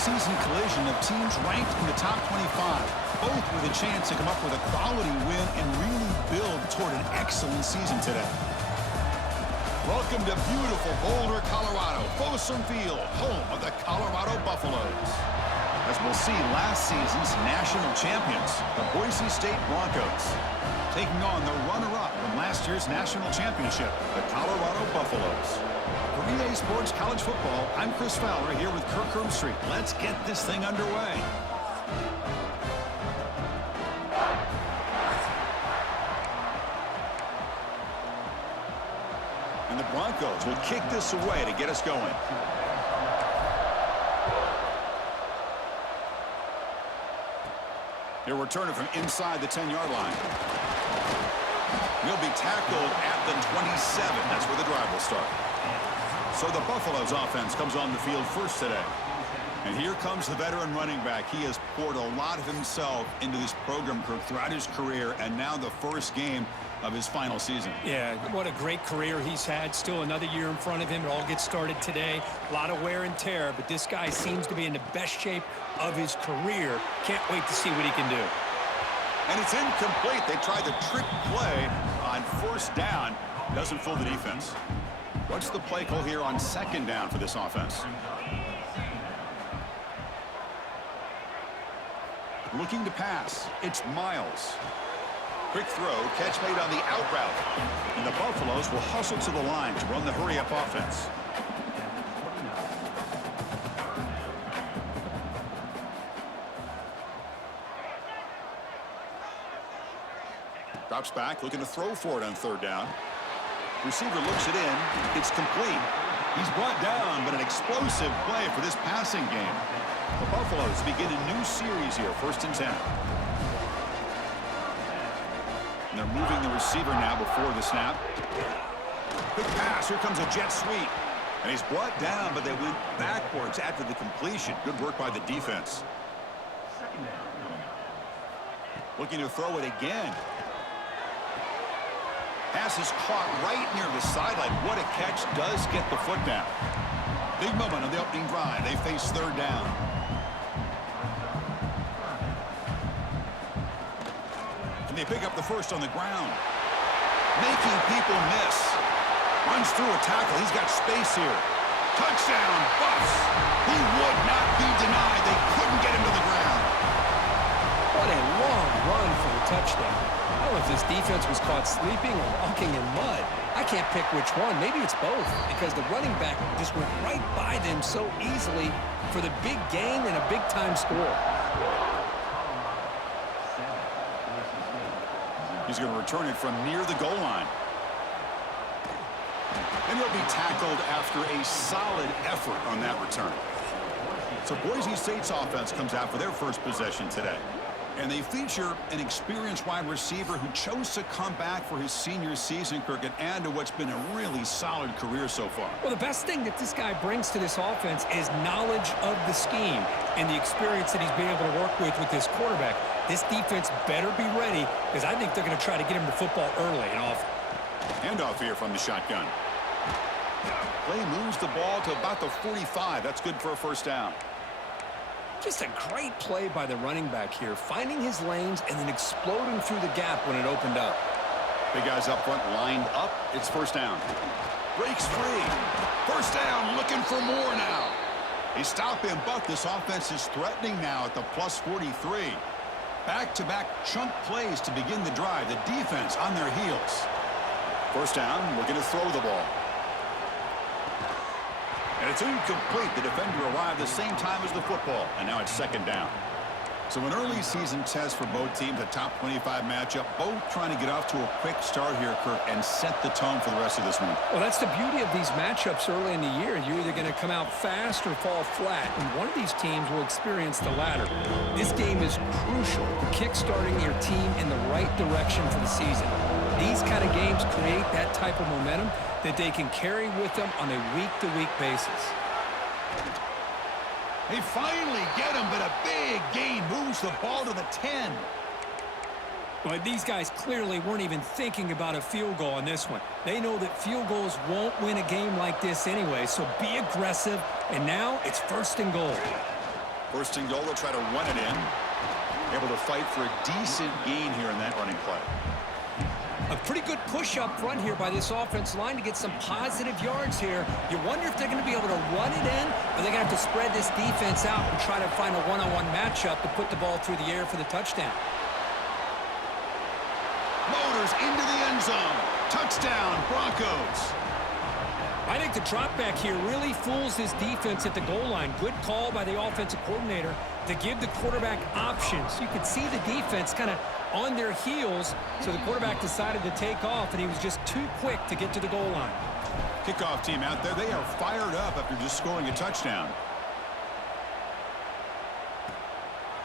in-season collision of teams ranked in the top 25, both with a chance to come up with a quality win and really build toward an excellent season today. Welcome to beautiful Boulder, Colorado, Folsom Field, home of the Colorado Buffaloes. As we'll see, last season's national champions, the Boise State Broncos, taking on the runner-up from last year's national championship, the Colorado Buffaloes. For EA Sports College Football, I'm Chris Fowler here with Kirk Herbstreit. Let's get this thing underway. And the Broncos will kick this away to get us going. He'll return it from inside the 10-yard line. He'll be tackled at the 27. That's where the drive will start. So the Buffaloes offense comes on the field first today. And here comes the veteran running back. He has poured a lot of himself into this program throughout his career, and now the first game of his final season. Yeah, what a great career he's had. Still another year in front of him. It all gets started today. A lot of wear and tear, but this guy seems to be in the best shape of his career. Can't wait to see what he can do. And it's incomplete. They tried the trick play on first down. Doesn't fool the defense. What's the play call here on second down for this offense? Looking to pass. It's Miles. Quick throw, catch made on the out route. And the Buffaloes will hustle to the line to run the hurry-up offense. Drops back, looking to throw for it on third down. Receiver looks it in. It's complete. He's brought down, but an explosive play for this passing game. The Buffaloes begin a new series here, 1st and 10. And they're moving the receiver now before the snap. Quick pass. Here comes a jet sweep. And he's brought down, but they went backwards after the completion. Good work by the defense. Looking to throw it again. Pass is caught right near the sideline. What a catch. Does get the foot down. Big moment on the opening drive. They face third down. And they pick up the first on the ground. Making people miss. Runs through a tackle. He's got space here. Touchdown, Buffs. He would not be denied. They couldn't get him to the ground. What a long run for the touchdown. I don't know if this defense was caught sleeping or walking in mud. I can't pick which one. Maybe it's both, because the running back just went right by them so easily for the big gain and a big-time score. He's going to return it from near the goal line. And he'll be tackled after a solid effort on that return. So Boise State's offense comes out for their first possession today. And they feature an experienced wide receiver who chose to come back for his senior season, Kirk, and add to what's been a really solid career so far. Well, the best thing that this guy brings to this offense is knowledge of the scheme and the experience that he's been able to work with this quarterback. This defense better be ready, because I think they're going to try to get him to football early and often. Handoff here from the shotgun. Play moves the ball to about the 45. That's good for a first down. Just a great play by the running back here, finding his lanes and then exploding through the gap when it opened up. Big guys up front lined up. It's first down. Breaks free. First down, looking for more now. They stop him, but this offense is threatening now at the plus 43. Back-to-back chunk plays to begin the drive. The defense on their heels. First down, looking to throw the ball. And it's incomplete. The defender arrived the same time as the football, and now it's second down. So an early season test for both teams, a top 25 matchup, both trying to get off to a quick start here, Kirk, and set the tone for the rest of this one. Well, that's the beauty of these matchups early in the year. You're either going to come out fast or fall flat, and one of these teams will experience the latter. This game is crucial for kick-starting your team in the right direction for the season. These kind of games create that type of momentum that they can carry with them on a week-to-week basis. They finally get him, but a big gain moves the ball to the 10. But these guys clearly weren't even thinking about a field goal on this one. They know that field goals won't win a game like this anyway, so be aggressive, and now it's first and goal. First and goal, they'll try to run it in. Able to fight for a decent gain here in that running play. A pretty good push up front here by this offense line to get some positive yards here. You wonder if they're going to be able to run it in, or they're going to have to spread this defense out and try to find a one-on-one matchup to put the ball through the air for the touchdown. Motors into the end zone. Touchdown, Broncos. I think the drop back here really fools his defense at the goal line. Good call by the offensive coordinator to give the quarterback options. You could see the defense kind of on their heels, so the quarterback decided to take off, and he was just too quick to get to the goal line. Kickoff team out there. They are fired up after just scoring a touchdown.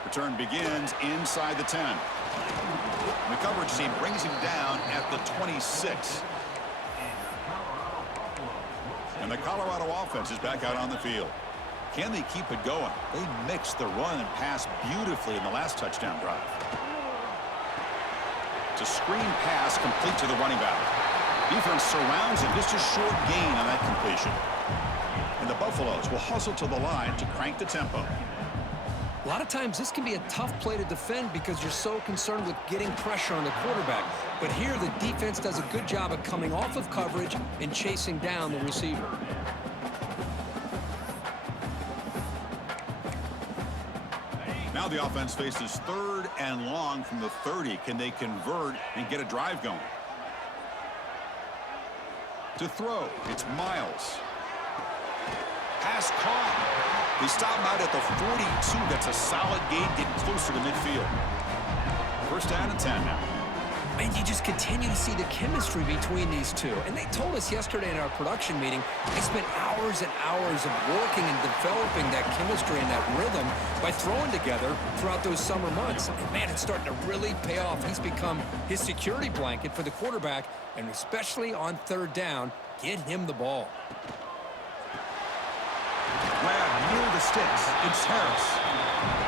Return begins inside the 10. And the coverage team brings him down at the 26. And the Colorado offense is back out on the field. Can they keep it going? They mixed the run and pass beautifully in the last touchdown drive. It's a screen pass complete to the running back. Defense surrounds him. Just a short gain on that completion. And the Buffaloes will hustle to the line to crank the tempo. A lot of times this can be a tough play to defend because you're so concerned with getting pressure on the quarterback. But here the defense does a good job of coming off of coverage and chasing down the receiver. Now the offense faces 3rd and long from the 30. Can they convert and get a drive going? To throw, it's Miles. Pass caught. They stop him out at the 42. That's a solid gain, getting closer to midfield. First down and 10 now. And you just continue to see the chemistry between these two. And they told us yesterday in our production meeting, they spent hours and hours of working and developing that chemistry and that rhythm by throwing together throughout those summer months. And man, it's starting to really pay off. He's become his security blanket for the quarterback, and especially on 3rd down, get him the ball. Grab near the sticks. It's Harris.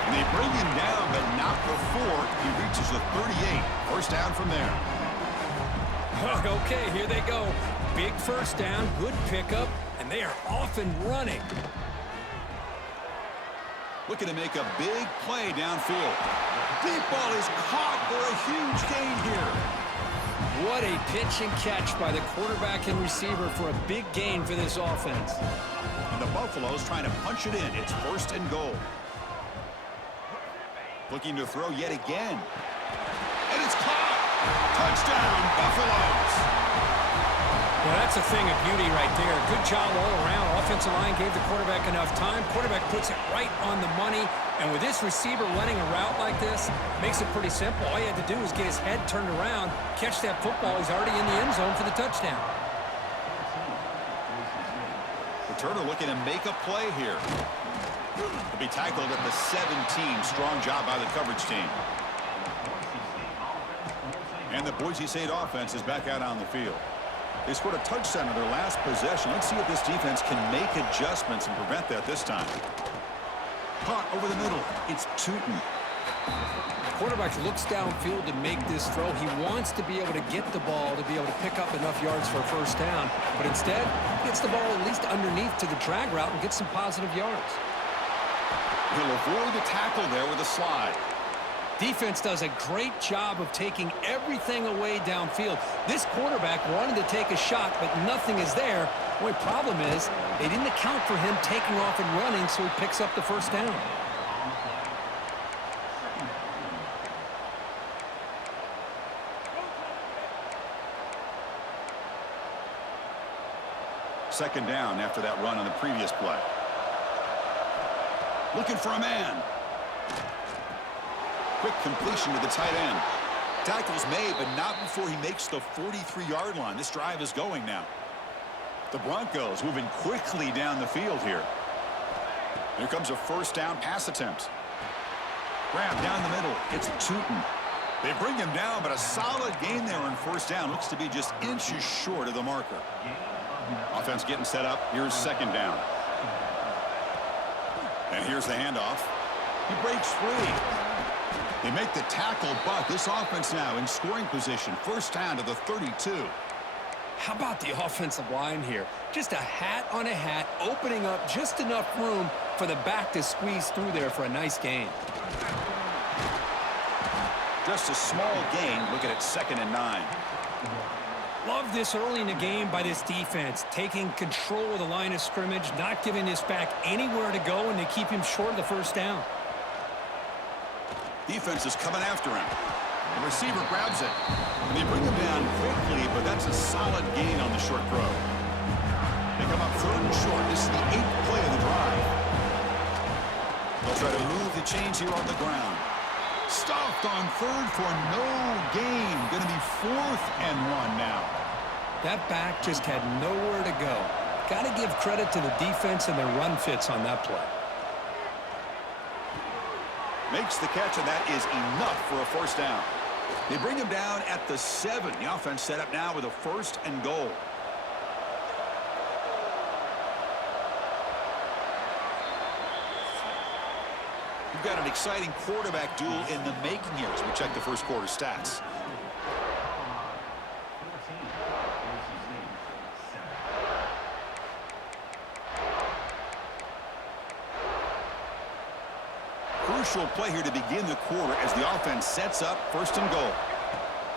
And they bring him down, but not before he reaches the 38. First down from there. Okay, here they go. Big first down, good pickup, and they are off and running. Looking to make a big play downfield. Deep ball is caught for a huge gain here. What a pitch and catch by the quarterback and receiver for a big gain for this offense. And the Buffaloes trying to punch it in. It's 1st and goal. Looking to throw yet again. And it's caught. Touchdown, Buffaloes. Well, that's a thing of beauty right there. Good job all around. Offensive line gave the quarterback enough time. Quarterback puts it right on the money. And with this receiver running a route like this, makes it pretty simple. All you had to do was get his head turned around, catch that football. He's already in the end zone for the touchdown. Returner looking to make a play here. To be tackled at the 17. Strong job by the coverage team. And the Boise State offense is back out on the field. They scored a touchdown in their last possession. Let's see if this defense can make adjustments and prevent that this time. Caught over the middle. It's Tootin. Quarterback looks downfield to make this throw. He wants to be able to get the ball to be able to pick up enough yards for a first down. But instead, he gets the ball at least underneath to the drag route and gets some positive yards. He'll avoid the tackle there with a slide. Defense does a great job of taking everything away downfield. This quarterback wanted to take a shot, but nothing is there. The only problem is they didn't account for him taking off and running, so he picks up the first down. Second down after that run on the previous play. Looking for a man. Quick completion to the tight end. Tackle's made, but not before he makes the 43-yard line. This drive is going now. The Broncos moving quickly down the field here. Here comes a first down pass attempt. Grab down the middle. It's Tootin. They bring him down, but a solid gain there on first down. Looks to be just inches short of the marker. Offense getting set up. Here's second down. And here's the handoff. He breaks free. They make the tackle, but this offense now in scoring position. First down to the 32. How about the offensive line here? Just a hat on a hat, opening up just enough room for the back to squeeze through there for a nice gain. Just a small gain. Looking at 2nd and 9. Love this early in the game by this defense, taking control of the line of scrimmage, not giving this back anywhere to go, and they keep him short of the first down. Defense is coming after him. The receiver grabs it. And they bring him down quickly, but that's a solid gain on the short throw. They come up 3rd and short. This is the 8th play of the drive. They'll try to move the chains here on the ground. Stuffed on 3rd for no gain. Going to be 4th and 1 now. That back just had nowhere to go. Got to give credit to the defense and their run fits on that play. Makes the catch, and that is enough for a first down. They bring him down at the 7. The offense set up now with a 1st and goal. We've got an exciting quarterback duel in the making here as we check the first quarter stats. Crucial play here to begin the quarter as the offense sets up 1st and goal.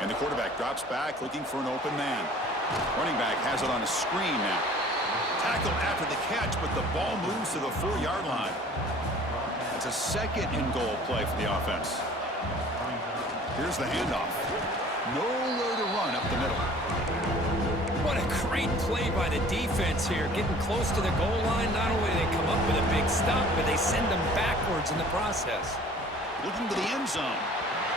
And the quarterback drops back looking for an open man. Running back has it on a screen now. Tackle after the catch, but the ball moves to the 4-yard line. It's a 2nd and goal play for the offense. Here's the handoff. Nowhere to run up the middle. What a great play by the defense here. Getting close to the goal line, not only do they come up with a big stop, but they send them backwards in the process. Looking to the end zone.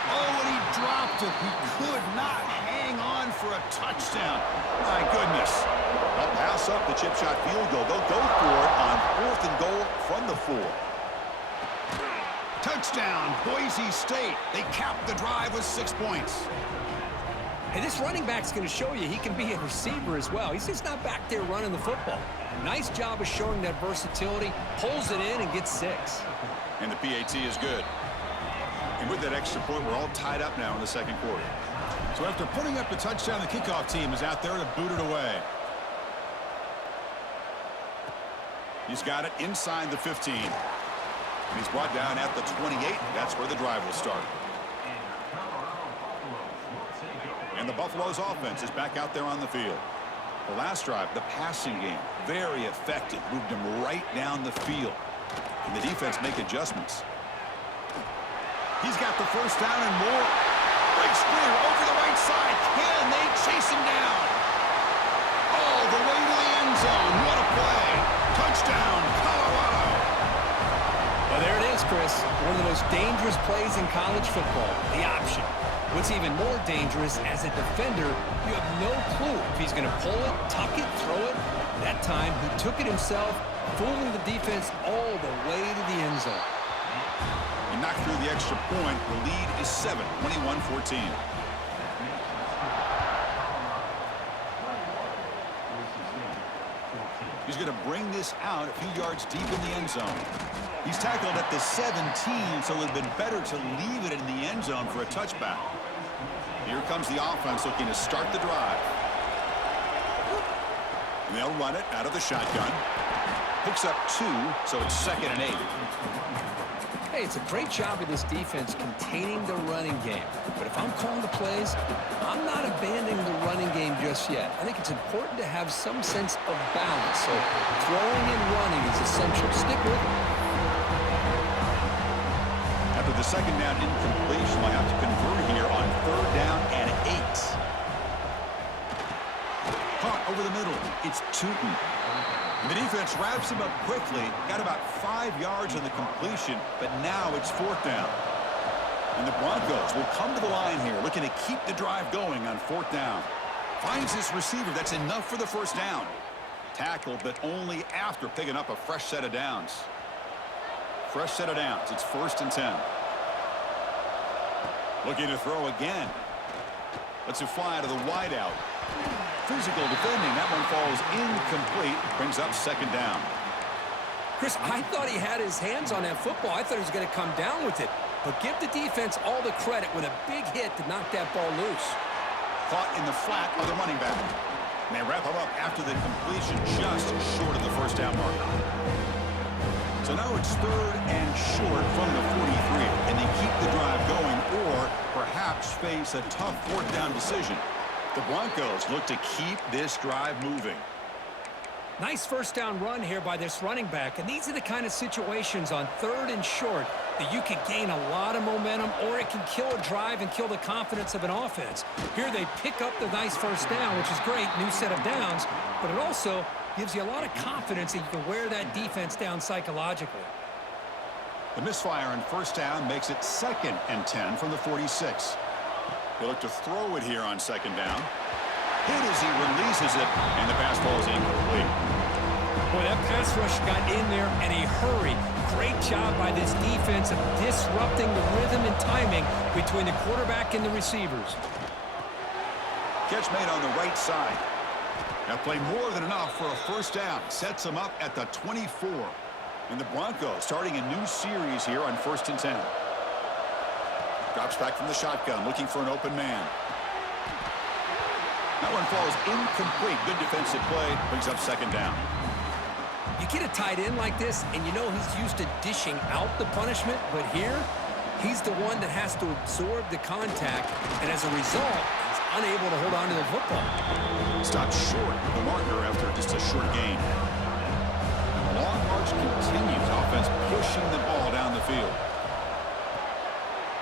Oh, and he dropped it. He could not hang on for a touchdown. My goodness. They'll pass up the chip shot field goal. They'll go for it on 4th and goal from the 4. Touchdown, Boise State. They capped the drive with 6 points. Hey, this running back's going to show you he can be a receiver as well. He's just not back there running the football. Nice job of showing that versatility. Pulls it in and gets 6. And the PAT is good. And with that extra point, we're all tied up now in the 2nd quarter. So after putting up the touchdown, the kickoff team is out there to boot it away. He's got it inside the 15. And he's brought down at the 28. That's where the drive will start. And the Buffalo's offense is back out there on the field. The last drive, the passing game, very effective. Moved him right down the field. And the defense make adjustments. He's got the first down and more. Big screen over the right side. Can they chase him down? All the way to the end zone. What a play. Touchdown, Colorado. Well, there it is, Chris. One of the most dangerous plays in college football, the option. What's even more dangerous, as a defender, you have no clue if he's going to pull it, tuck it, throw it. That time, he took it himself, fooling the defense all the way to the end zone. He knocked through the extra point. The lead is 7, 21-14. He's going to bring this out a few yards deep in the end zone. He's tackled at the 17, so it would have been better to leave it in the end zone for a touchback. Here comes the offense looking to start the drive. And they'll run it out of the shotgun. Picks up 2, so it's 2nd and 8. Hey, it's a great job of this defense containing the running game. But if I'm calling the plays, I'm not abandoning the running game just yet. I think it's important to have some sense of balance. So throwing and running is essential. Stick with it. After the 2nd down incompletion, they'll have to convert here on 3rd down and 8. Caught over the middle. It's Tootin. And the defense wraps him up quickly. Got about 5 yards on the completion, but now it's 4th down. And the Broncos will come to the line here, looking to keep the drive going on 4th down. Finds this receiver. That's enough for the first down. Tackled, but only after picking up a fresh set of downs. Fresh set of downs. It's 1st and 10. Looking to throw again. Lets it fly to the wideout. Physical defending. That one falls incomplete. Brings up 2nd down. Chris, I thought he had his hands on that football. I thought he was going to come down with it. But give the defense all the credit with a big hit to knock that ball loose. Caught in the flat of the running back. And they wrap him up after the completion just short of the first down mark. So now it's 3rd and short from the 43, and they keep the drive going or perhaps face a tough 4th down decision. The Broncos look to keep this drive moving. Nice 1st down run here by this running back, and these are the kind of situations on 3rd and short that you can gain a lot of momentum, or it can kill a drive and kill the confidence of an offense. Here they pick up the nice 1st down, which is great, new set of downs, but it also gives you a lot of confidence that you can wear that defense down psychologically. The misfire on 1st down makes it 2nd and 10 from the 46. They look to throw it here on 2nd down. Hit as he releases it, and the pass ball is incomplete. Boy, that pass rush got in there in a hurry. Great job by this defense of disrupting the rhythm and timing between the quarterback and the receivers. Catch made on the right side. That play more than enough for a 1st down. Sets them up at the 24. And the Broncos starting a new series here on 1st and 10. Drops back from the shotgun, looking for an open man. That one falls incomplete. Good defensive play. Brings up 2nd down. You get a tight end like this, and you know he's used to dishing out the punishment, but here, he's the one that has to absorb the contact, and as a result, he's unable to hold on to the football. Stopped short of the marker after just a short gain. And the long march continues. Offense pushing the ball down the field.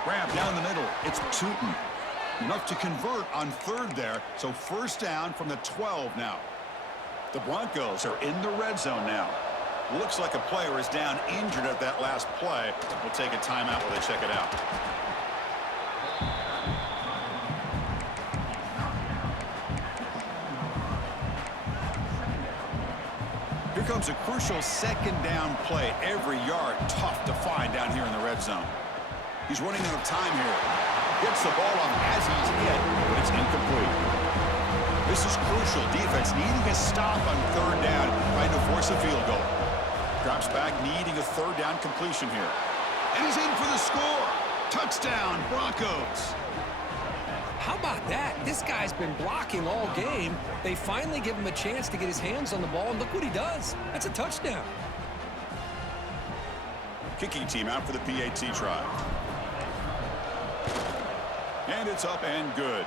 Grab down the middle. It's Tootin. Enough to convert on 3rd there, so 1st down from the 12 now. The Broncos are in the red zone now. Looks like a player is down injured at that last play. We'll take a timeout while they check it out. Here comes a crucial 2nd down play. Every yard tough to find down here in the red zone. He's running out of time here. Gets the ball off as he's hit, but it's incomplete. This is crucial. Defense needing a stop on 3rd down, trying to force a field goal. Drops back, needing a 3rd down completion here. And he's in for the score. Touchdown, Broncos. How about that? This guy's been blocking all game. They finally give him a chance to get his hands on the ball, and look what he does. That's a touchdown. Kicking team out for the PAT try. And it's up and good.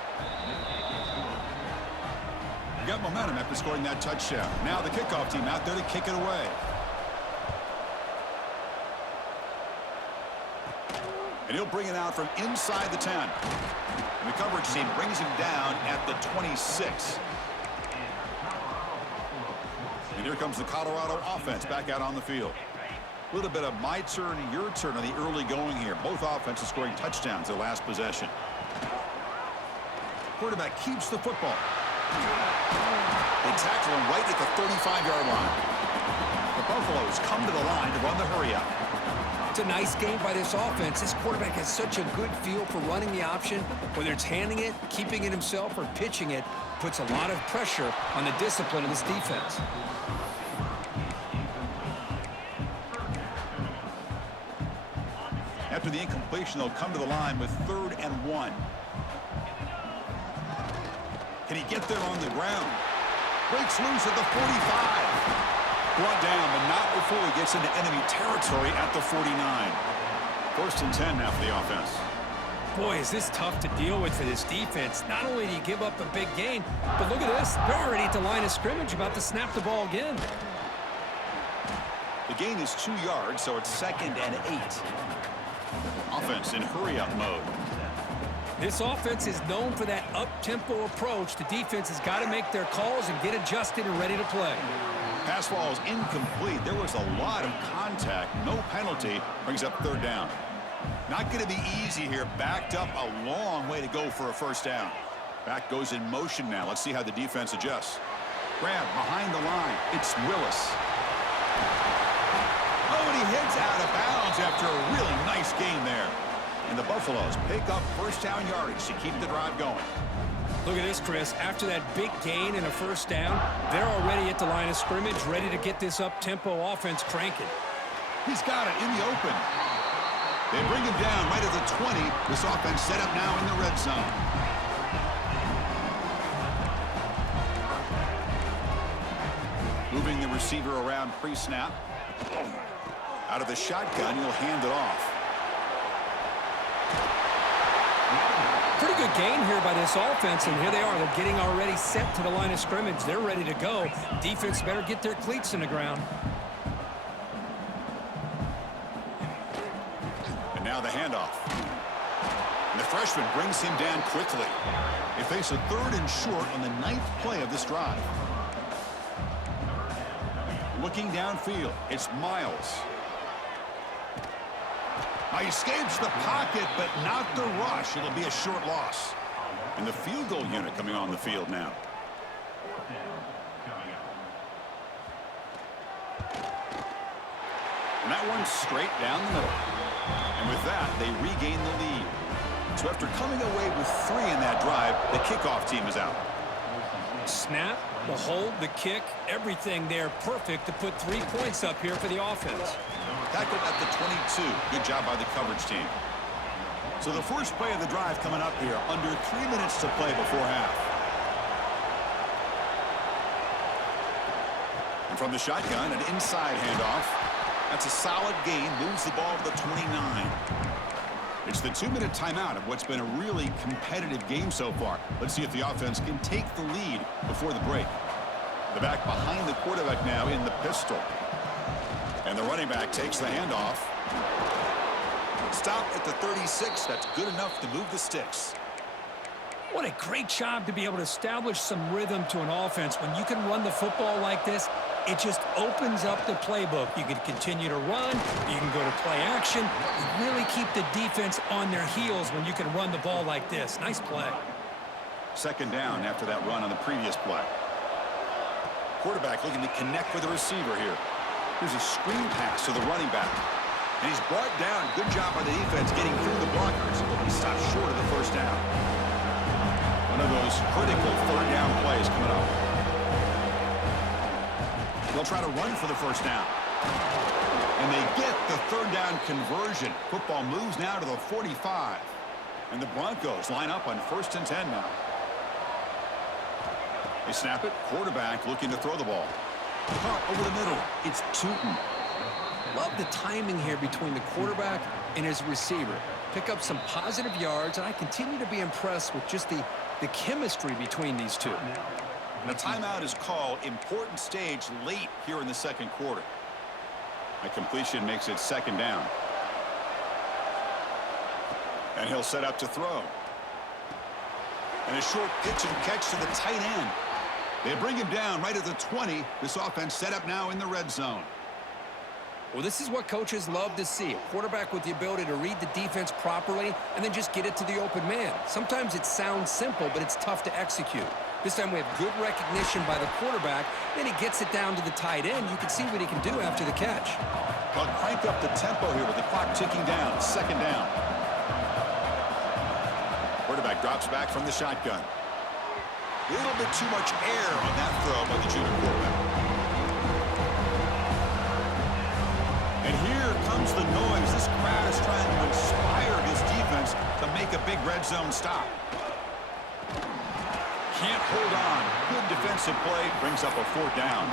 Got momentum after scoring that touchdown. Now the kickoff team out there to kick it away. And he'll bring it out from inside the 10. And the coverage team brings him down at the 26. And here comes the Colorado offense back out on the field. A little bit of my turn, your turn on the early going here. Both offenses scoring touchdowns their last possession. Quarterback keeps the football. They tackle him right at the 35-yard line. The Buffaloes come to the line to run the hurry-up. It's a nice game by this offense. This quarterback has such a good feel for running the option. Whether it's handing it, keeping it himself, or pitching it, puts a lot of pressure on the discipline of this defense. After the incompletion, they'll come to the line with 3rd and 1. Can he get there on the ground? Breaks loose at the 45. Brought down, but not before he gets into enemy territory at the 49. 1st and 10 now for the offense. Boy, is this tough to deal with for this defense. Not only do you give up a big gain, but look at this. They're already at the line of scrimmage, about to snap the ball again. The gain is 2 yards, so it's 2nd and 8. Offense in hurry-up mode. This offense is known for that up-tempo approach. The defense has got to make their calls and get adjusted and ready to play. Pass ball is incomplete. There was a lot of contact. No penalty. Brings up 3rd down. Not going to be easy here. Backed up a long way to go for a 1st down. Back goes in motion now. Let's see how the defense adjusts. Grab behind the line. It's Willis. Oh, and he heads out of bounds after a really nice game there. And the Buffaloes pick up 1st down yardage to keep the drive going. Look at this, Chris. After that big gain and a 1st down, they're already at the line of scrimmage, ready to get this up-tempo offense cranking. He's got it in the open. They bring him down right at the 20. This offense set up now in the red zone. Moving the receiver around pre-snap. Out of the shotgun, he'll hand it off. Pretty good gain here by this offense, and here they are. They're getting already set to the line of scrimmage. They're ready to go. Defense better get their cleats in the ground. And now the handoff. And the freshman brings him down quickly. They face a 3rd and short on the 9th play of this drive. Looking downfield, it's Miles. He escapes the pocket, but not the rush. It'll be a short loss. And the field goal unit coming on the field now. And that one's straight down the middle. And with that, they regain the lead. So after coming away with 3 in that drive, the kickoff team is out. Snap, the hold, the kick, everything there perfect to put 3 points up here for the offense. Tackled at the 22. Good job by the coverage team. So the first play of the drive coming up here. Under 3 minutes to play before half. And from the shotgun, an inside handoff. That's a solid gain. Moves the ball to the 29. It's the 2-minute timeout of what's been a really competitive game so far. Let's see if the offense can take the lead before the break. The back behind the quarterback now in the pistol. And the running back takes the handoff. Stop at the 36. That's good enough to move the sticks. What a great job to be able to establish some rhythm to an offense. When you can run the football like this, it just opens up the playbook. You can continue to run. You can go to play action. You really keep the defense on their heels when you can run the ball like this. Nice play. 2nd down after that run on the previous play. Quarterback looking to connect with the receiver here. Here's a screen pass to the running back. And he's brought down. Good job by the defense getting through the blockers. He stopped short of the 1st down. One of those critical 3rd down plays coming up. They'll try to run for the 1st down. And they get the 3rd down conversion. Football moves now to the 45. And the Broncos line up on 1st and 10 now. They snap it. Quarterback looking to throw the ball. Caught over the middle. It's Tootin. Love the timing here between the quarterback and his receiver. Pick up some positive yards, and I continue to be impressed with just the chemistry between these two. And a timeout is called. Important stage late here in the 2nd quarter. A completion makes it 2nd down. And he'll set up to throw. And a short pitch and catch to the tight end. They bring him down right at the 20. This offense set up now in the red zone. Well, this is what coaches love to see. A quarterback with the ability to read the defense properly and then just get it to the open man. Sometimes it sounds simple, but it's tough to execute. This time we have good recognition by the quarterback. Then he gets it down to the tight end. You can see what he can do after the catch. But crank up the tempo here with the clock ticking down. 2nd down. Quarterback drops back from the shotgun. A little bit too much air on that throw by the junior quarterback. And here comes the noise. This crowd is trying to inspire his defense to make a big red zone stop. Can't hold on. Good defensive play. Brings up a 4th down.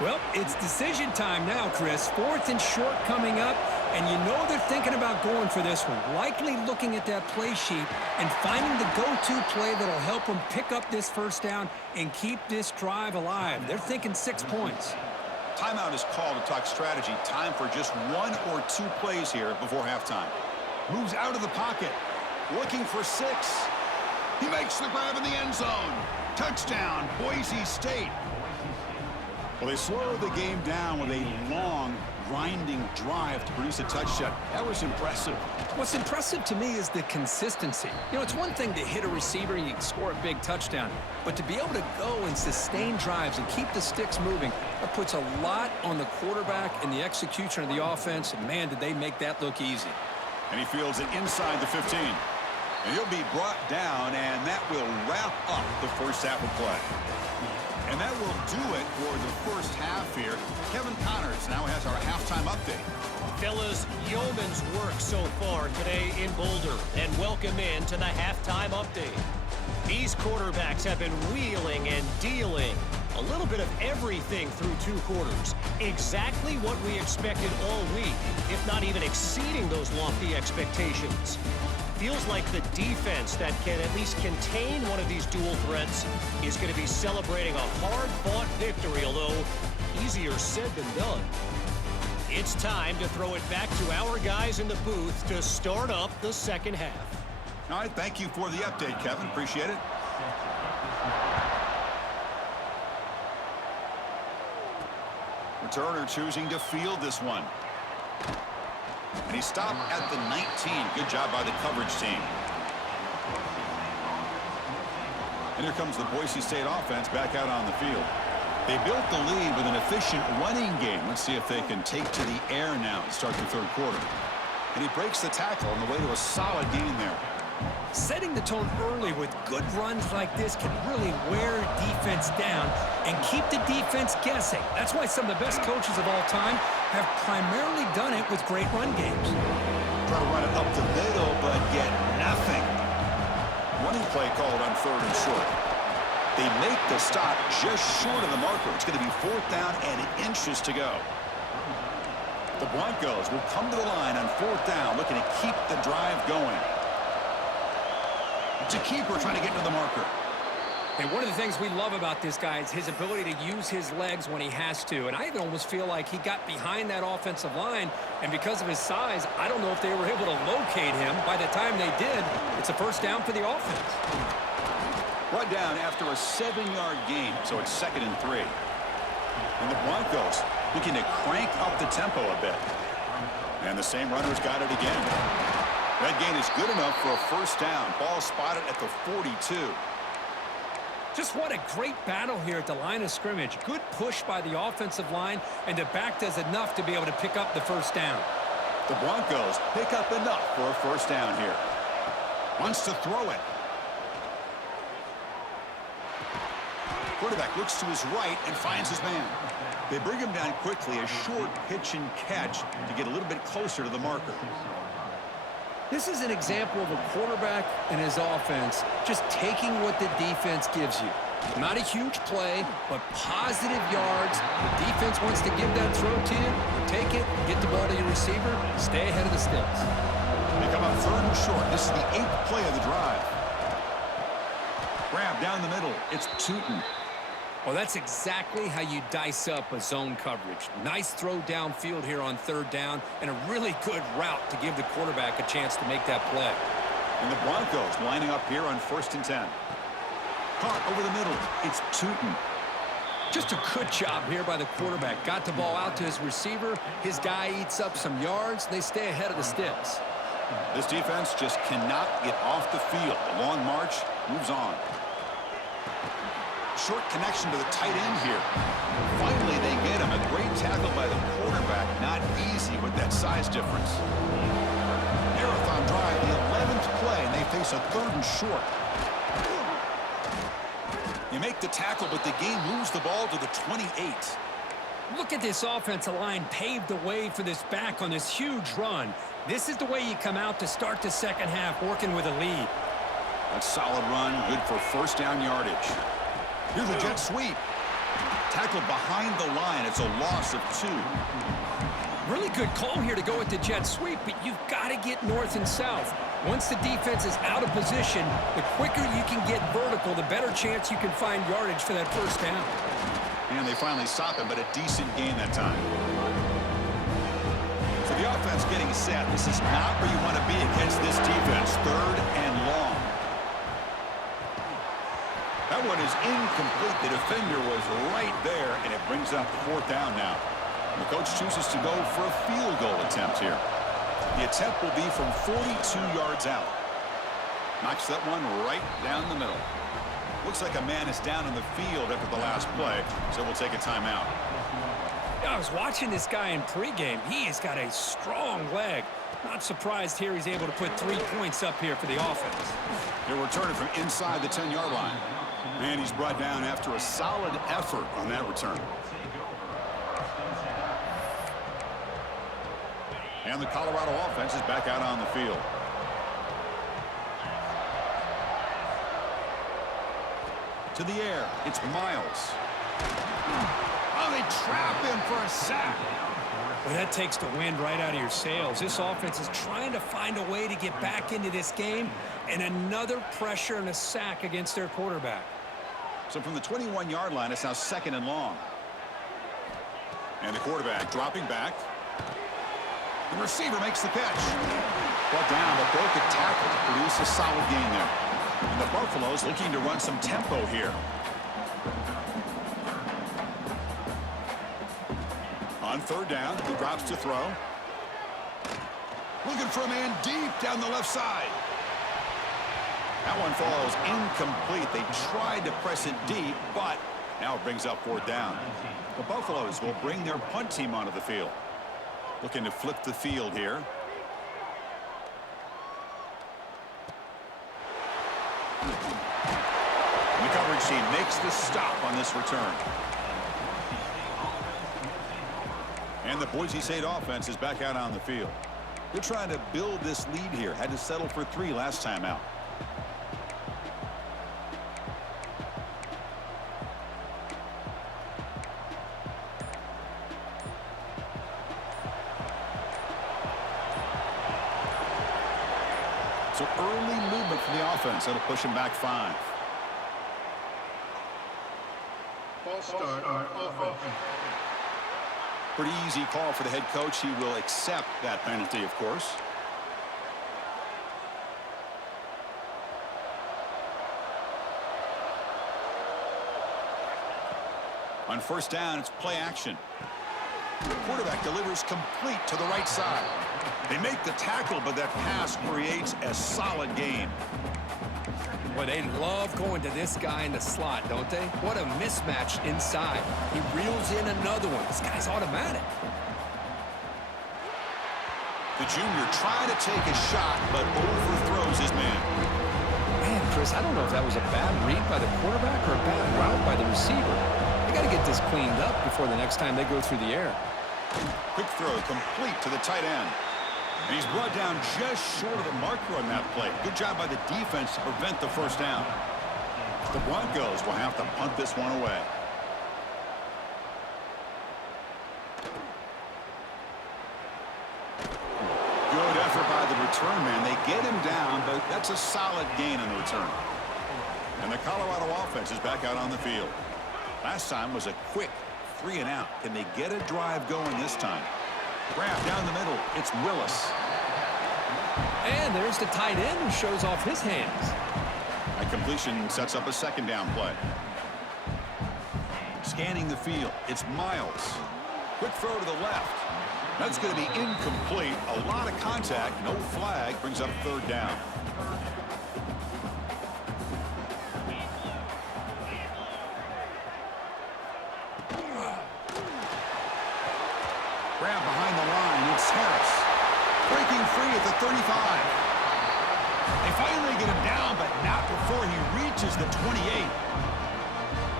Well, it's decision time now, Chris. 4th and short coming up, and you know they're thinking about going for this one. Likely looking at that play sheet and finding the go-to play that'll help them pick up this 1st down and keep this drive alive. They're thinking 6 points. Timeout is called to talk strategy. Time for just 1 or 2 plays here before halftime. Moves out of the pocket. Looking for 6. He makes the grab in the end zone. Touchdown, Boise State. Well, they slow the game down with a long, grinding drive to produce a touchdown. That was impressive. What's impressive to me is the consistency. You know, it's one thing to hit a receiver and you can score a big touchdown, but to be able to go and sustain drives and keep the sticks moving, that puts a lot on the quarterback and the execution of the offense, and man, did they make that look easy. And he fields it inside the 15. And he'll be brought down, and that will wrap up the 1st half of play. And that will do it for the 1st half here. Kevin Connors now has our halftime update. Fellas, yeoman's work so far today in Boulder, and welcome in to the halftime update. These quarterbacks have been wheeling and dealing. A little bit of everything through 2 quarters. Exactly what we expected all week, if not even exceeding those lofty expectations. Feels like the defense that can at least contain one of these dual threats is going to be celebrating a hard-fought victory, although easier said than done. It's time to throw it back to our guys in the booth to start up the second half. All right, thank you for the update, Kevin. Appreciate it. Returner choosing to field this one. And he stopped at the 19. Good job by the coverage team. And here comes the Boise State offense back out on the field. They built the lead with an efficient running game. Let's see if they can take to the air now and start the third quarter. And he breaks the tackle on the way to a solid gain there. Setting the tone early with good runs like this can really wear defense down and keep the defense guessing. That's why some of the best coaches of all time have primarily done it with great run games. Try to run it up the middle, but get nothing. Running play called on 3rd and short. They make the stop just short of the marker. It's going to be 4th down and inches to go. The Broncos will come to the line on 4th down, looking to keep the drive going. It's a keeper trying to get to the marker. And one of the things we love about this guy is his ability to use his legs when he has to. And I almost feel like he got behind that offensive line, and because of his size, I don't know if they were able to locate him. By the time they did, it's a 1st down for the offense. Brought down after a 7-yard gain, so it's 2nd and 3. And the Broncos looking to crank up the tempo a bit. And the same runner's got it again. That gain is good enough for a 1st down. Ball spotted at the 42. Just what a great battle here at the line of scrimmage. Good push by the offensive line, and the back does enough to be able to pick up the 1st down. The Broncos pick up enough for a 1st down here. Wants to throw it. Quarterback looks to his right and finds his man. They bring him down quickly, a short pitch and catch to get a little bit closer to the marker. This is an example of a quarterback and his offense just taking what the defense gives you. Not a huge play, but positive yards. The defense wants to give that throw to you. You take it, get the ball to your receiver, stay ahead of the sticks. They come up 3rd and short. This is the 8th play of the drive. Grab down the middle. It's Tootin. Well, that's exactly how you dice up a zone coverage. Nice throw downfield here on 3rd down, and a really good route to give the quarterback a chance to make that play. And the Broncos lining up here on 1st and 10. Caught over the middle. It's Tootin. Just a good job here by the quarterback. Got the ball out to his receiver. His guy eats up some yards. They stay ahead of the sticks. This defense just cannot get off the field. The long march moves on. Short connection to the tight end here. Finally, they get him. A great tackle by the quarterback. Not easy with that size difference. Marathon drive, the 11th play, and they face a 3rd and short. You make the tackle, but the game moves the ball to the 28. Look at this offensive line paved the way for this back on this huge run. This is the way you come out to start the second half, working with a lead. A solid run, good for 1st down yardage. Here's a jet sweep. Tackled behind the line. It's a loss of 2. Really good call here to go with the jet sweep, but you've got to get north and south. Once the defense is out of position, the quicker you can get vertical, the better chance you can find yardage for that 1st down. And they finally stop him, but a decent gain that time. So the offense getting set. This is not where you want to be against this defense. 3rd and long. That one is incomplete. The defender was right there, and it brings up 4th down now. And the coach chooses to go for a field goal attempt here. The attempt will be from 42 yards out. Knocks that one right down the middle. Looks like a man is down in the field after the last play, so we'll take a timeout. I was watching this guy in pregame. He has got a strong leg. Not surprised here he's able to put 3 points up here for the offense. They're returning from inside the 10-yard line. And he's brought down after a solid effort on that return. And the Colorado offense is back out on the field. To the air, it's Miles. Oh, they trap him for a sack. Well, that takes the wind right out of your sails. This offense is trying to find a way to get back into this game, and another pressure and a sack against their quarterback. So from the 21-yard line, it's now 2nd and long. And the quarterback dropping back. The receiver makes the catch. Brought down, but broke a tackle to produce a solid gain there. And the Buffaloes looking to run some tempo here. On 3rd down, he drops to throw. Looking for a man deep down the left side. That one falls incomplete. They tried to press it deep, but now it brings up 4th down. The Buffaloes will bring their punt team onto the field. Looking to flip the field here. And the coverage team makes the stop on this return. And the Boise State offense is back out on the field. They're trying to build this lead here. Had to settle for 3 last time out. So early movement from the offense. That'll push him back 5. False start on offense. Pretty easy call for the head coach. He will accept that penalty, of course. On 1st down, it's play action. The quarterback delivers complete to the right side. They make the tackle, but that pass creates a solid gain. Boy, they love going to this guy in the slot, don't they? What a mismatch inside. He reels in another one. This guy's automatic. The junior trying to take a shot, but overthrows his man. Man, Chris, I don't know if that was a bad read by the quarterback or a bad route by the receiver. They got to get this cleaned up before the next time they go through the air. Quick throw complete to the tight end. And he's brought down just short of the marker on that play. Good job by the defense to prevent the 1st down. The Broncos will have to punt this one away. Good effort by the return man. They get him down, but that's a solid gain on the return. And the Colorado offense is back out on the field. Last time was a quick 3 and out. Can they get a drive going this time? Grab down the middle. It's Willis. And there's the tight end who shows off his hands. That completion sets up a 2nd down play. Scanning the field. It's Miles. Quick throw to the left. That's going to be incomplete. A lot of contact. No flag. Brings up 3rd down. Grab behind the line. It's Harris. Breaking free at the 35. They finally get him down, but not before he reaches the 28.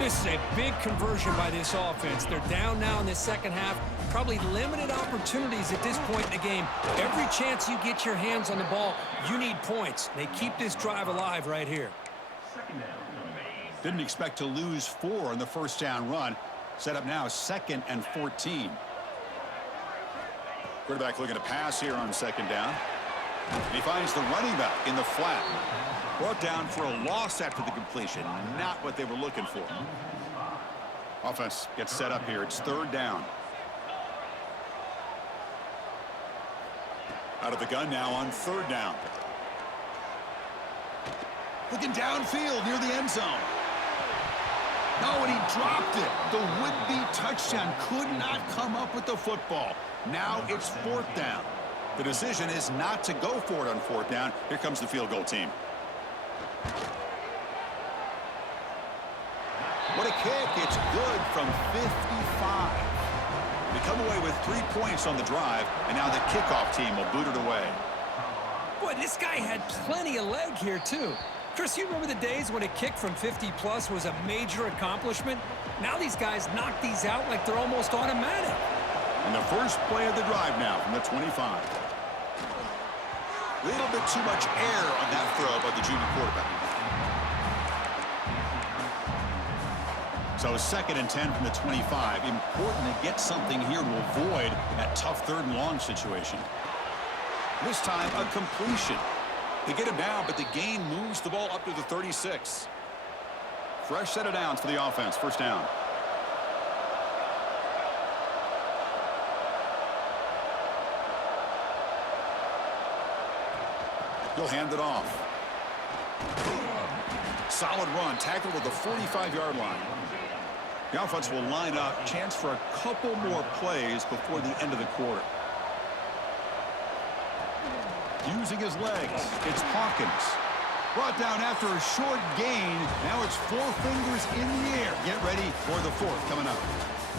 This is a big conversion by this offense. They're down now in the 2nd half. Probably limited opportunities at this point in the game. Every chance you get your hands on the ball, you need points. They keep this drive alive right here. Didn't expect to lose 4 on the 1st down run. Set up now 2nd and 14. Quarterback looking to pass here on 2nd down. And he finds the running back in the flat. Brought down for a loss after the completion. Not what they were looking for. Offense gets set up here. It's 3rd down. Out of the gun now on 3rd down. Looking downfield near the end zone. No, and he dropped it. The would-be touchdown could not come up with the football. Now it's 4th down. The decision is not to go for it on 4th down. Here comes the field goal team. What a kick. It's good from 55. They come away with 3 points on the drive, and now the kickoff team will boot it away. Boy, this guy had plenty of leg here, too. Chris, you remember the days when a kick from 50-plus was a major accomplishment? Now these guys knock these out like they're almost automatic. And the first play of the drive now from the 25. A little bit too much air on that throw by the junior quarterback. So 2nd and 10 from the 25. Important to get something here to avoid that tough 3rd and long situation. This time, a completion. They get him down, but the gain moves the ball up to the 36. Fresh set of downs for the offense. 1st down. He'll hand it off. Solid run. Tackled at the 45-yard line. The offense will line up. Chance for a couple more plays before the end of the quarter. Using his legs, it's Hawkins. Brought down after a short gain. Now it's 4 fingers in the air. Get ready for the 4th coming up.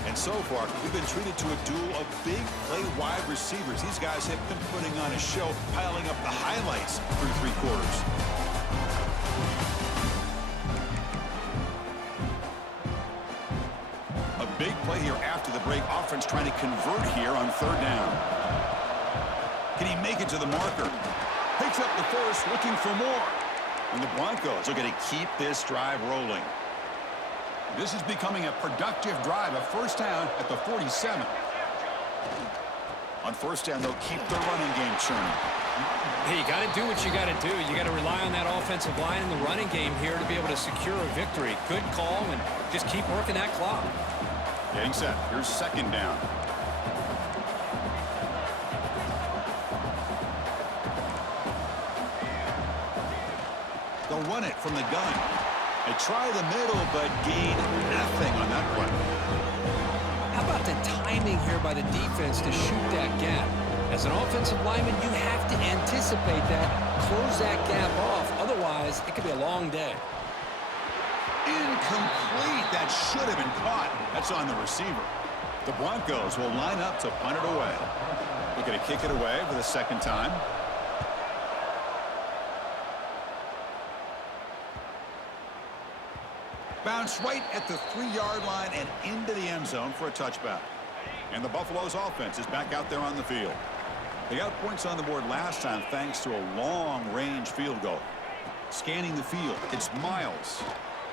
And so far, we've been treated to a duel of big play wide receivers. These guys have been putting on a show, piling up the highlights through 3 quarters. A big play here after the break. Offense trying to convert here on 3rd down. Can he make it to the marker? Picks up the 1st, looking for more. And the Broncos are going to keep this drive rolling. This is becoming a productive drive. A 1st down at the 47. On 1st down, they'll keep their running game churning. Hey, you got to do what you got to do. You got to rely on that offensive line and the running game here to be able to secure a victory. Good call, and just keep working that clock. Getting set. Here's 2nd down. They'll run it from the gun. They try the middle, but gain nothing on that play. How about the timing here by the defense to shoot that gap? As an offensive lineman, you have to anticipate that, close that gap off. Otherwise, it could be a long day. Incomplete. That should have been caught. That's on the receiver. The Broncos will line up to punt it away. They're going to kick it away for the 2nd time. Bounce right at the 3-yard line and into the end zone for a touchback. And the Buffalo's offense is back out there on the field. They got points on the board last time thanks to a long-range field goal. Scanning the field, it's Miles.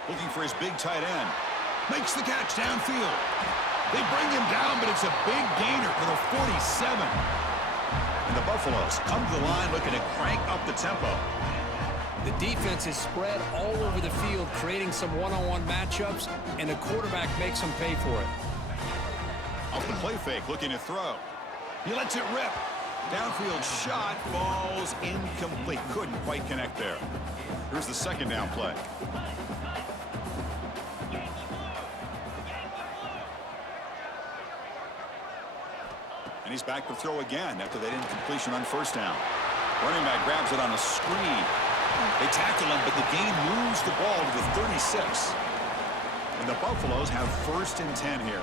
Looking for his big tight end. Makes the catch downfield. They bring him down, but it's a big gainer for the 47. And the Buffaloes come to the line looking to crank up the tempo. The defense is spread all over the field, creating some one-on-one matchups, and the quarterback makes them pay for it. Off the play fake, looking to throw. He lets it rip. Downfield shot falls incomplete. Couldn't quite connect there. Here's the 2nd down play. And he's back to throw again after that incompletion on 1st down. Running back grabs it on a screen. They tackle him, but the gain moves the ball to the 36. And the Buffaloes have 1st and 10 here.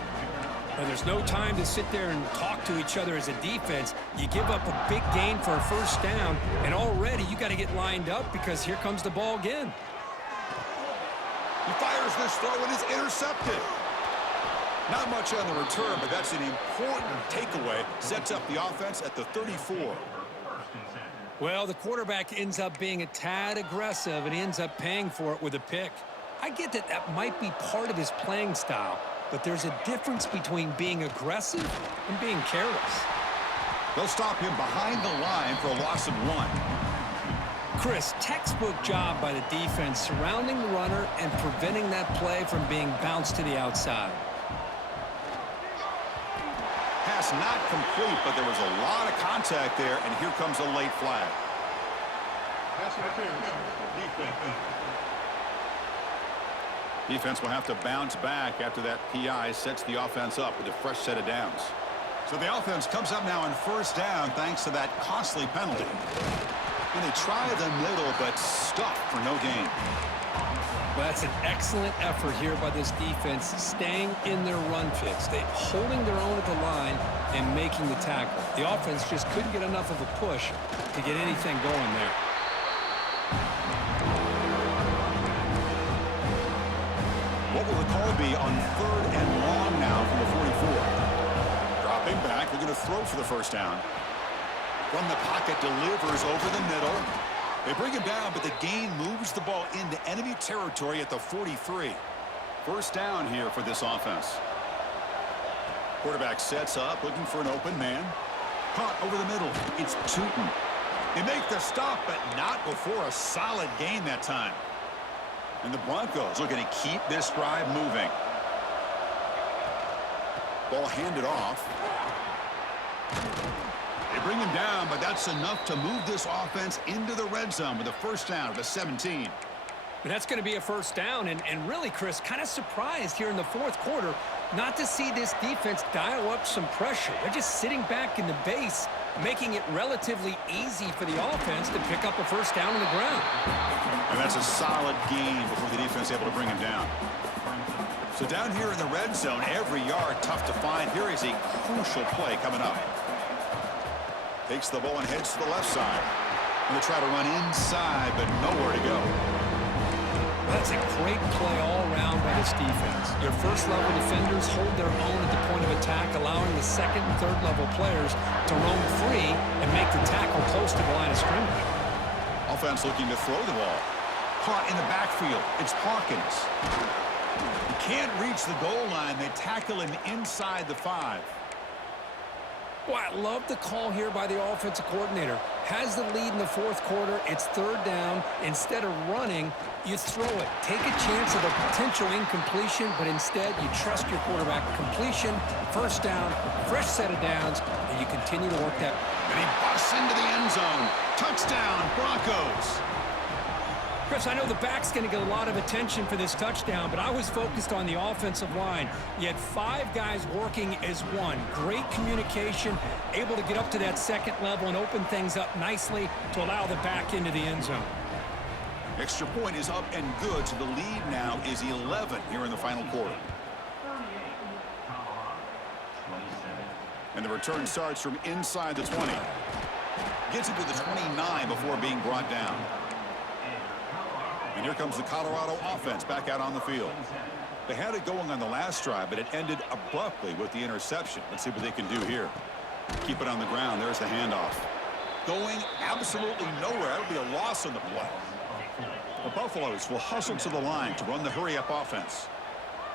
And there's no time to sit there and talk to each other as a defense. You give up a big gain for a 1st down, and already you got to get lined up because here comes the ball again. He fires this throw and is intercepted. Not much on the return, but that's an important takeaway. Sets up the offense at the 34. Well, the quarterback ends up being a tad aggressive, and he ends up paying for it with a pick. I get that that might be part of his playing style, but there's a difference between being aggressive and being careless. They'll stop him behind the line for a loss of 1. Chris, textbook job by the defense surrounding the runner and preventing that play from being bounced to the outside. Pass not complete, but there was a lot of contact there, and here comes a late flag. Pass interference. Defense. Defense will have to bounce back after that PI sets the offense up with a fresh set of downs. So the offense comes up now on 1st down thanks to that costly penalty. And they try the middle, but stuffed for no gain. Well, that's an excellent effort here by this defense, staying in their run fix. They holding their own at the line and making the tackle. The offense just couldn't get enough of a push to get anything going there. What will the call be on 3rd and long now from the 44? Dropping back, they're going to throw for the 1st down. From the pocket, delivers over the middle. They bring him down, but the gain moves the ball into enemy territory at the 43. First down here for this offense. Quarterback sets up, looking for an open man. Caught over the middle. It's Tootin. They make the stop, but not before a solid gain that time. And the Broncos looking to keep this drive moving. Ball handed off. They bring him down, but that's enough to move this offense into the red zone with a first down at the 17. That's going to be a first down, and really, Chris, kind of surprised here in the fourth quarter not to see this defense dial up some pressure. They're just sitting back in the base, making it relatively easy for the offense to pick up a first down on the ground. And that's a solid gain before the defense able to bring him down. So down here in the red zone, every yard tough to find. Here is a crucial play coming up. Takes the ball and heads to the left side. Going to try to run inside, but nowhere to go. That's a great play all around by this defense. Your first-level defenders hold their own at the point of attack, allowing the second and third-level players to roam free and make the tackle close to the line of scrimmage. Offense looking to throw the ball. Caught in the backfield. It's Hawkins. He can't reach the goal line. They tackle him inside the 5. Boy, I love the call here by the offensive coordinator. Has the lead in the fourth quarter. It's third down. Instead of running, you throw it. Take a chance of a potential incompletion, but instead you trust your quarterback. Completion, first down, fresh set of downs, and you continue to work that. And he busts into the end zone. Touchdown, Broncos. Chris, I know the back's going to get a lot of attention for this touchdown, but I was focused on the offensive line. You had 5 guys working as one. Great communication, able to get up to that second level and open things up nicely to allow the back into the end zone. Extra point is up and good, so the lead now is 11 here in the final quarter. And the return starts from inside the 20. Gets it to the 29 before being brought down. And here comes the Colorado offense back out on the field. They had it going on the last drive, but it ended abruptly with the interception. Let's see what they can do here. Keep it on the ground. There's the handoff. Going absolutely nowhere. It'll be a loss on the play. The Buffaloes will hustle to the line to run the hurry-up offense.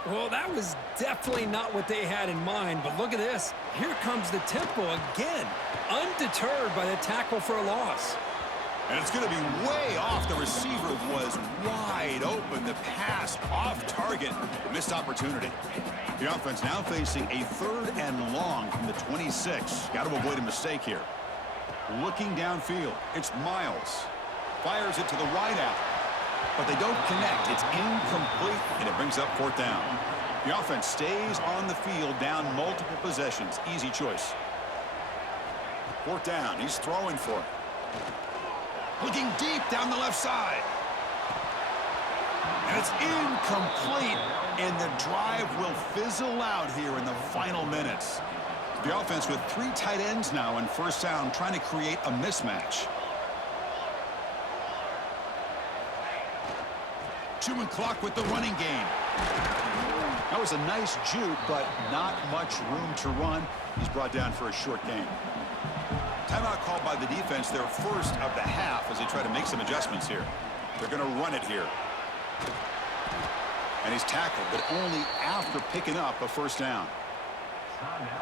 Well, that was definitely not what they had in mind, but look at this. Here comes the tempo again, undeterred by the tackle for a loss. And it's going to be way off. The receiver was wide open. The pass off target. Missed opportunity. The offense now facing a 3rd and long from the 26. Got to avoid a mistake here. Looking downfield. It's Miles. Fires it to the wide out. But they don't connect. It's incomplete, and it brings up 4th down. The offense stays on the field down multiple possessions. Easy choice. 4th down. He's throwing for it. Looking deep down the left side. And it's incomplete, and the drive will fizzle out here in the final minutes. The offense with 3 tight ends now in first down, trying to create a mismatch. 2 clock with the running game. That was a nice juke, but not much room to run. He's brought down for a short gain. Timeout called by the defense, their first of the half, as they try to make some adjustments here. They're going to run it here. And he's tackled, but only after picking up a first down.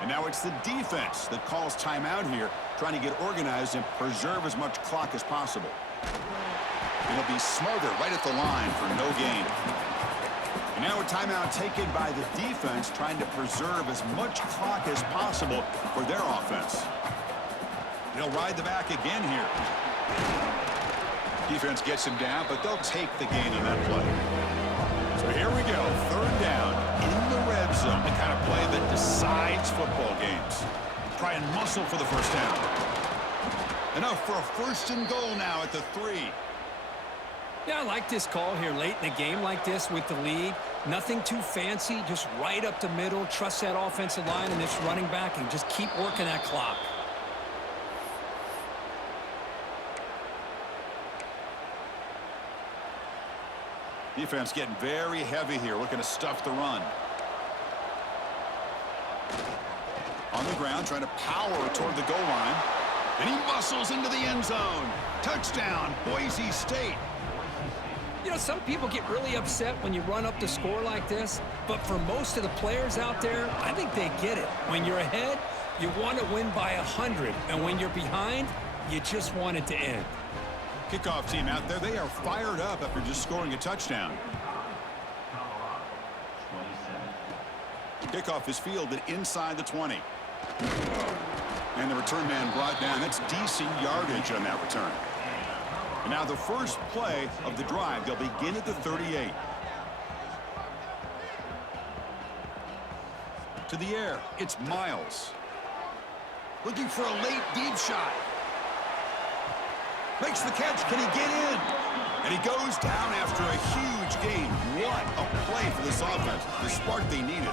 And now it's the defense that calls timeout here, trying to get organized and preserve as much clock as possible. It'll be smothered right at the line for no gain. And now a timeout taken by the defense, trying to preserve as much clock as possible for their offense. They'll ride the back again here. Defense gets him down, but they'll take the gain on that play. So here we go, 3rd down in the red zone, the kind of play that decides football games. Try and muscle for the first down. Enough for a 1st and goal now at the 3. Yeah, I like this call here late in a game like this with the lead. Nothing too fancy, just right up the middle. Trust that offensive line and this running back and just keep working that clock. Defense getting very heavy here, looking to stuff the run. On the ground, trying to power toward the goal line. And he muscles into the end zone. Touchdown, Boise State. You know, some people get really upset when you run up the score like this, but for most of the players out there, I think they get it. When you're ahead, you want to win by 100, and when you're behind, you just want it to end. Kickoff team out there, they are fired up after just scoring a touchdown. Kickoff is fielded inside the 20. And the return man brought down. That's decent yardage on that return. And now the first play of the drive, they'll begin at the 38. To the air, it's Miles. Looking for a late deep shot. Makes the catch. Can he get in? And he goes down after a huge gain. What a play for this offense. The spark they needed.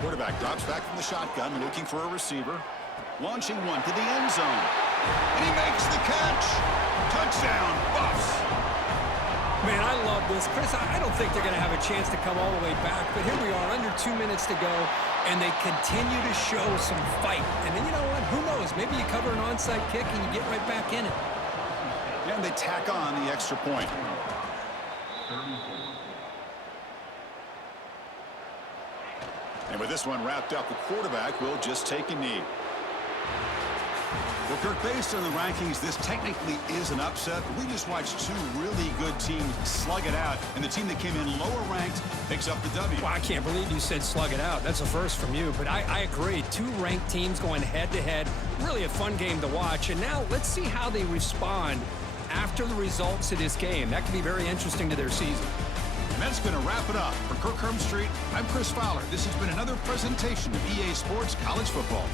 Quarterback drops back from the shotgun, looking for a receiver. Launching one to the end zone. And he makes the catch. Touchdown, Buffs. Man, I love this. Chris, I don't think they're going to have a chance to come all the way back, but here we are, under 2 minutes to go, and they continue to show some fight. And then, you know what? Who knows? Maybe you cover an onside kick and you get right back in it. And they tack on the extra point. And with this one wrapped up, the quarterback will just take a knee. Well, Kirk, based on the rankings, this technically is an upset. We just watched two really good teams slug it out, and the team that came in lower ranked picks up the W. Well, I can't believe you said slug it out. That's a first from you, but I agree. Two ranked teams going head-to-head. Really a fun game to watch. And now let's see how they respond after the results of this game. That could be very interesting to their season. And that's going to wrap it up. For Kirk Street, I'm Chris Fowler. This has been another presentation of EA Sports College Football.